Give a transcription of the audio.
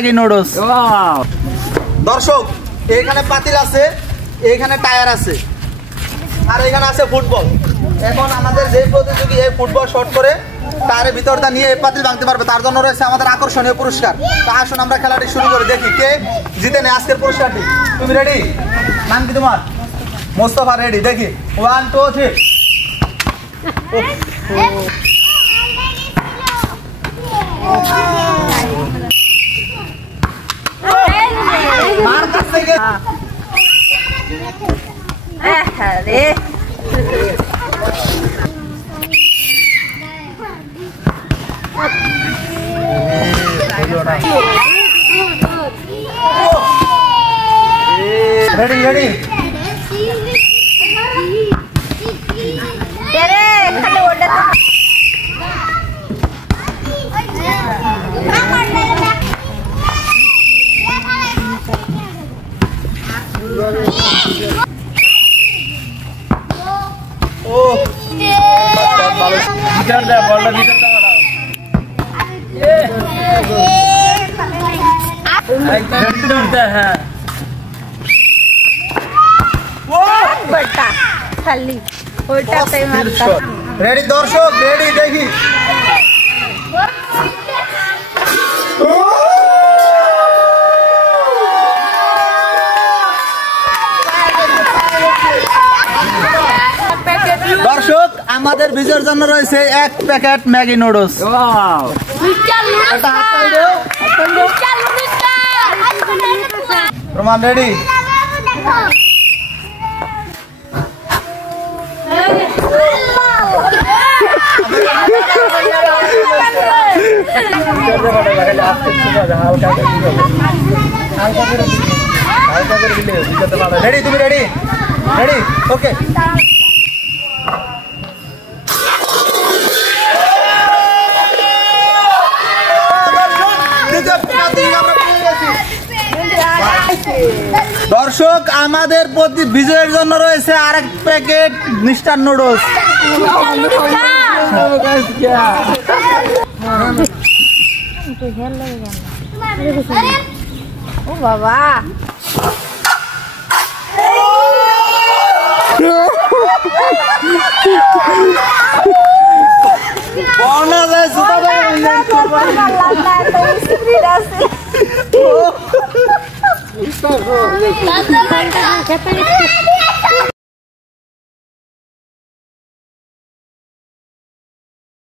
Maggi noodles. দর্শক এখানে পাতিল আছে, এখানে টায়ার আছে, আর এখানে আছে ফুটবল। এখন আমাদের যে প্রতিযোগী এই ফুটবল শট করে টায়ারের ভিতরটা নিয়ে এই পাতিল ভাঙতে পারবে, তার জন্য রয়েছে আমাদের আকর্ষণীয় পুরস্কার। তা আসুন আমরা খেলাটি শুরু করে দেখি কে জিতে নেয় আজকের পুরস্কারটি। তুমি রেডি? নাম কি তোমার? মোস্তফা। রেডি? দেখি 1 2 3। মার কাছ থেকে আরে রেডি রেডি তেরে খালি ওটা ও ভালো ভিতর দে, বলটা ভিতর দাও। হ্যাঁ बटा खाली ওইটাতে মারতা। রেডি দর্শক? রেডি? দেখি দর্শক আমাদের বিজয়ের জন্য রয়েছে 1 packet Maggi noodles. Roman ready? Ready? তুমি রেডি? রেডি? ওকে। দর্শক আমাদের প্রতি বিজয়ের জন্য রয়েছে আরেক প্যাকেট মিস্টার নুডলস। ও বাবা বনা যায় সুতা দাও।